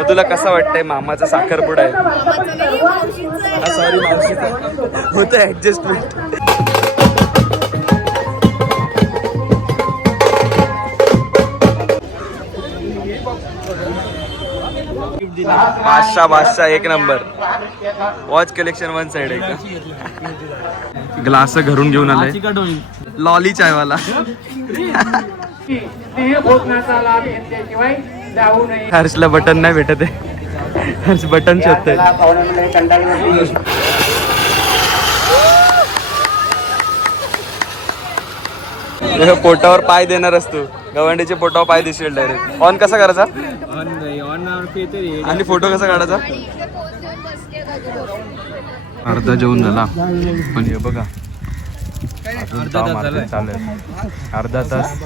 मग तुला कसं वाटतंय मामाचा साखरपुडा आहे? सॉरी मावशीचा होतं ऍडजस्टमेंट. बादशाह एक number. Watch collection one side आहे. ग्लास घरून घेऊन आलाय. लॉली चायवाला. हर्षला बटन नाही भेटत आहे. हर्ष बटन शोधतोय. पोटावर पाय देणार असतो. गवंडीच्या पोटावर पाय दिसेल डायरेक्ट. ऑन कसा करायचा आणि फोटो कसा काढायचा? अर्धा जेवण झाला पण हे बघा चालेल अर्धा तास.